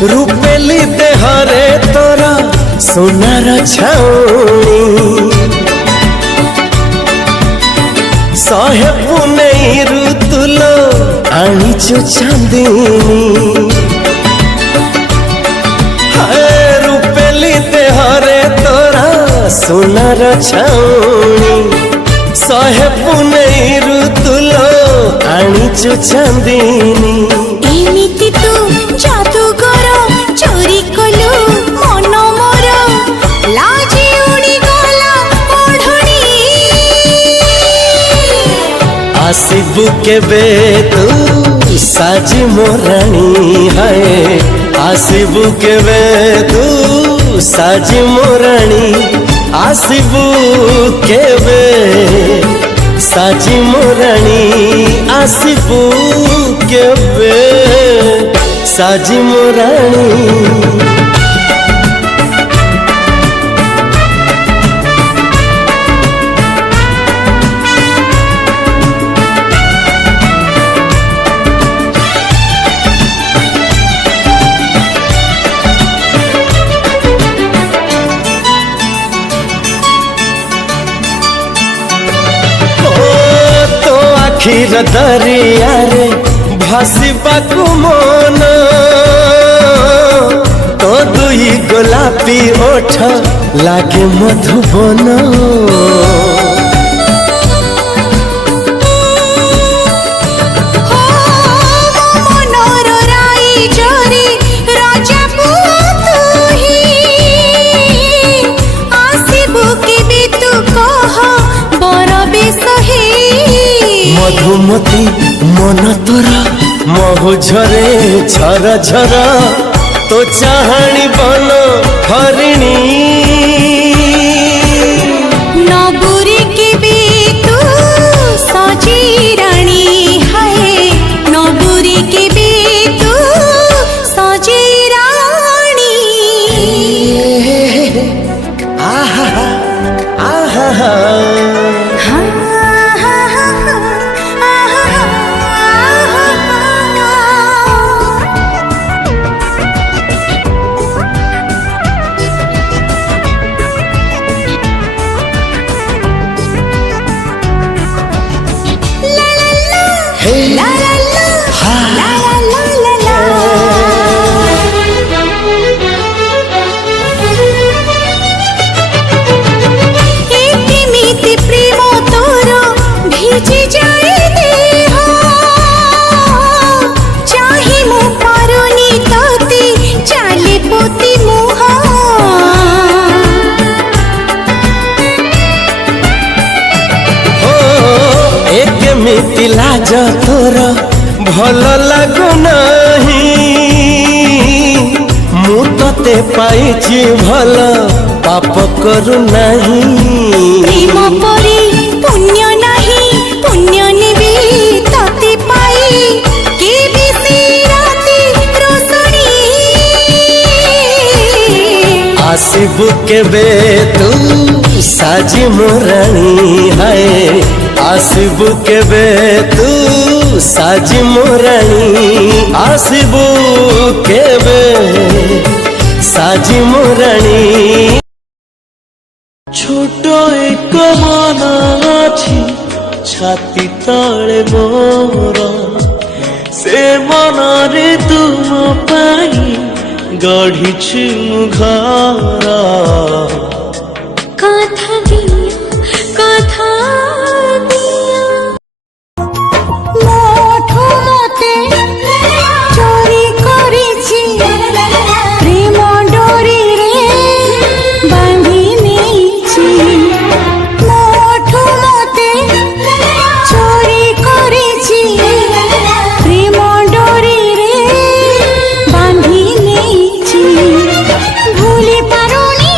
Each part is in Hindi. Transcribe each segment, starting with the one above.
रूपेली देहरे तोरा सोनार छाउनी सहे पुनई ऋतुलो आनीचु चांदनी रूपेली देहरे तोरा सोनार छाउनी सहे पुनई ऋतुलो आनीचु चांदनी एमिति तू जादूगर चोरी कलु मन मोर लाजी उड़ी गला ओढ़णी आसिबु केबे तू साजी मोरानी है आसिबु केबे तू साजी मोरानी आसिबु केबे साजी मोरानी आसिबु केबे साजी मोरानी आखिर दरिया रे भासिबाकु मन तो दुई गोलापी ओठ लागे मधुबन मधुमती मन तोरा महु झरे झर झर तो चाहाणी बन हरिणी नबुरी के भी तू सजी रानी है नबुरी के भी तू सजी रानी आहा आहा लाज तोर भल लागु नहीं मु तते पाइछि भल पाप करू नहीं प्रेम परी पुण्य नहीं पुण्य नेबी तते पाई के बिसी राती रोसणी आसिबु केबे तू साजी मोरानी है आसिबु केबे तू साजी मोरानी आसिबु केबे साजी मोरानी छोट एक मन अछि छाती तले मोर से मन रे तुम पाई गढ़ी घर कथा दिया कथा भूली पारुनी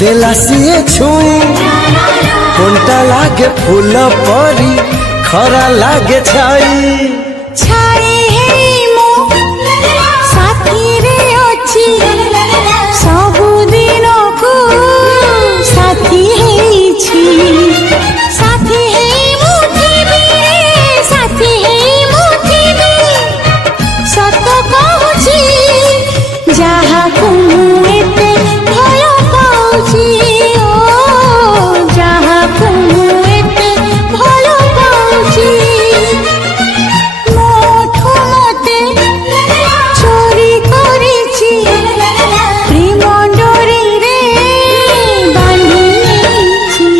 देला सिए छुई कोनटा लागे फूल परी खरा लागे छाई छाई है मो साथी रे अछि सबुदिन को साथी हेछि साथी है मुथिबी रे साथी है मुथिबी सत कहूछि जहा को एते भय पाउछि ओ जहा को एते भय पाउछि मोठो मते चोरी करिछि प्रेम डोरी रे बांधिछि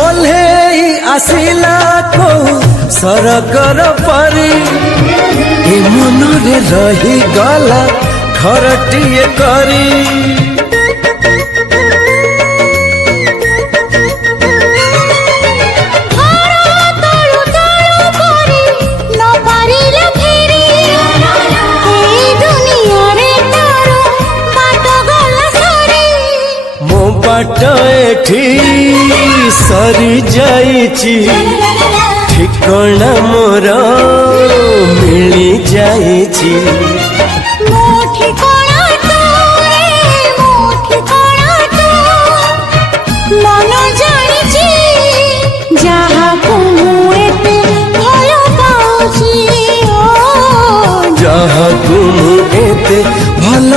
ओल्हे आसिला को सरगर परी ए मनरे रही गला घरटिए करी तळु तळु करी न पारिले फेरी ए दुनिया रे तारो बाट गला सरी मो बाट एठी सरी जाइची ठिकଣା मोर मिली जाइची मोठी कोणा तू रे मोठी कोणा तू मन जानिची जहा को एते भय पाउछि ओ जहाँ तुम एते भल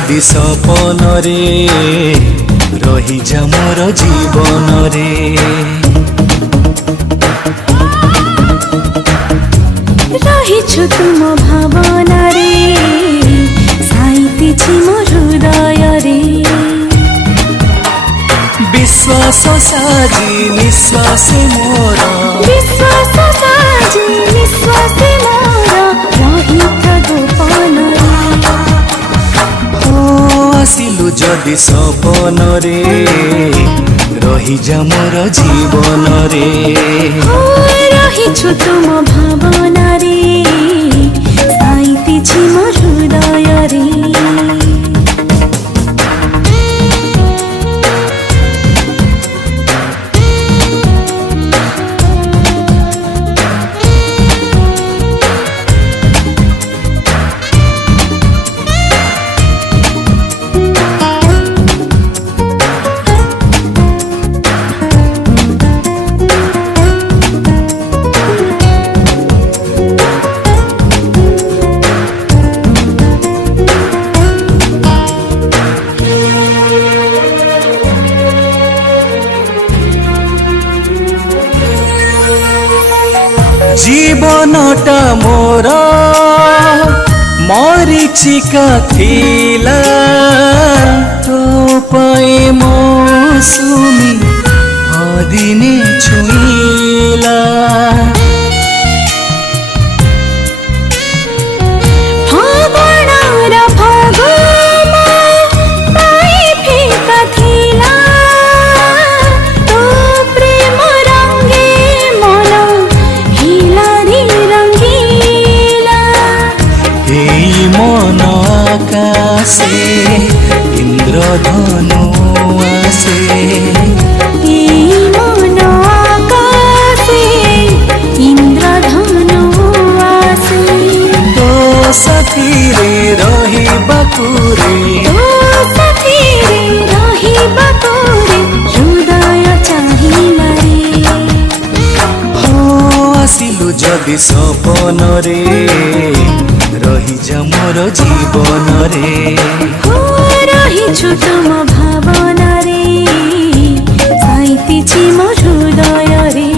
जदि सपन रे रही जा मोर जीवन रे रहिछु तुम भावना रे साइतिछि मो हृदय रे विश्वास साजी निश्वास मोर विश्वास साजी निश्वास मोर रहिथ गोपन ओ आसिलु जदि सपन रे रही जा मोर जीवन रे रहिछु तुम भावना रे साइतिछि मो हृदय रे जीवनटा मोर मरीचिका थिला तो पाए मौसुमी अदिने छुइला इंद्रधनु आसे मन आकाशे इंद्रधनु आसे तो साथी रे रही बाकुरे हृदय चाहिला रे हो आसिलु जदि सपन रे रही जा मोर जीवन रे रहिछु तुम भावना रे साइतिछि मो हृदय रे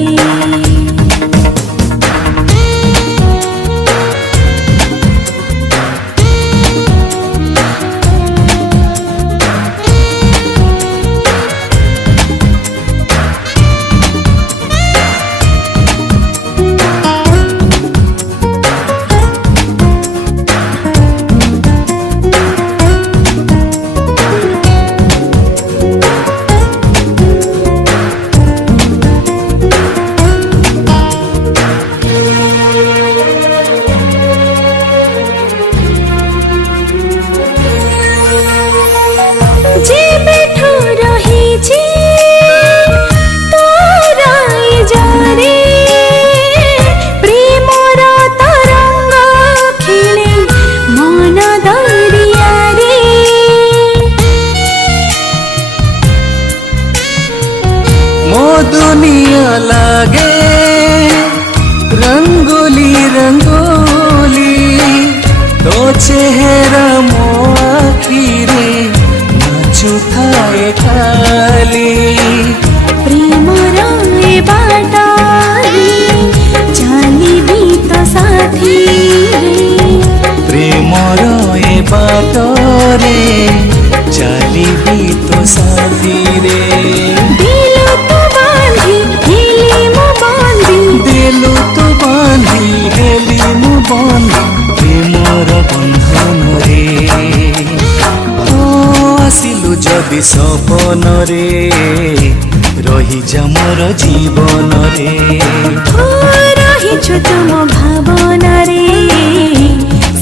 दुनिया लागे रंगोली रंगोली तो चेहरा मो आखिरे नाचु थाए खाली प्रेम रे बाटारी चाली भी तो साथी रे प्रेम रे बाटरे चाली भी तो साथी रे प्रेमर बंधन रे ओ आसिलु जदि सपन रे रही जा मोर जीवन रे रहिछु तुम भावना रे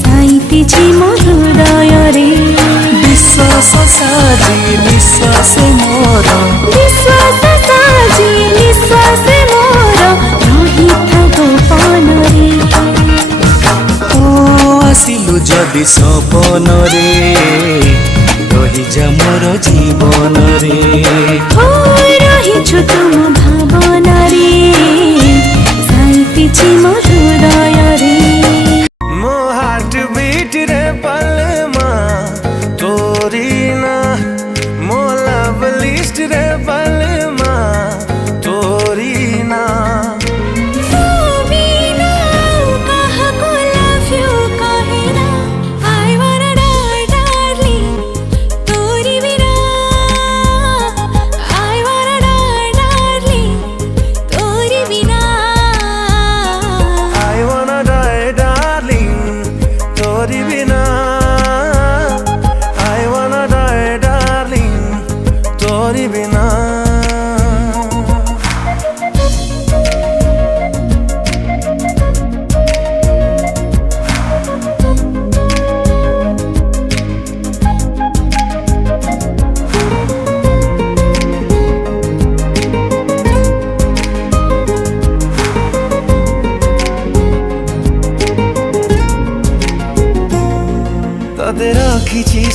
साइतिछि मो हृदय रे विश्वास साजी निश्वास मोर विश्वास साजी निश्वास मोर रहिथ गोपन रे आसिलु जदि सपन रे रही जा मोर जीवन रे रहिछु तुम भावना रे साइतिछि मो हृदय रे मो हार्ट बीट रे पलमा तो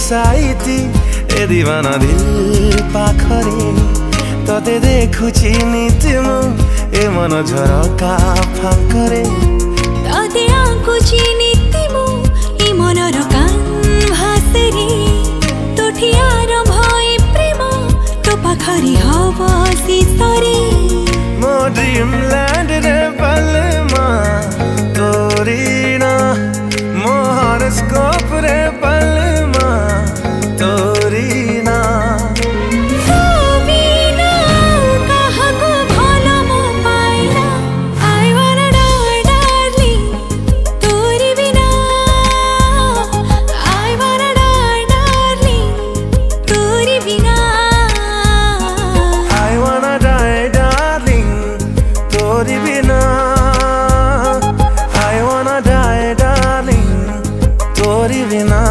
बसाइती ए दीवाना दिल पाखरे तते देखुची नीति मु ए मन झरका फांकरे तते आंकुची नीति मु ए मनर कान्भासरे तोठी आरम्भ ए प्रेम तो पाखरी हब शेषरे मो ड्रीमलैंड रे पलमा तोरी ना मो हॉरोस्कोप रे पलमा तोरी ना तो बिना काहाको भल मो पाइला I wanna die darling तोरी बिना I wanna die darling तोरी बिना I wanna die darling तोरी बिना I wanna die darling तोरी बिना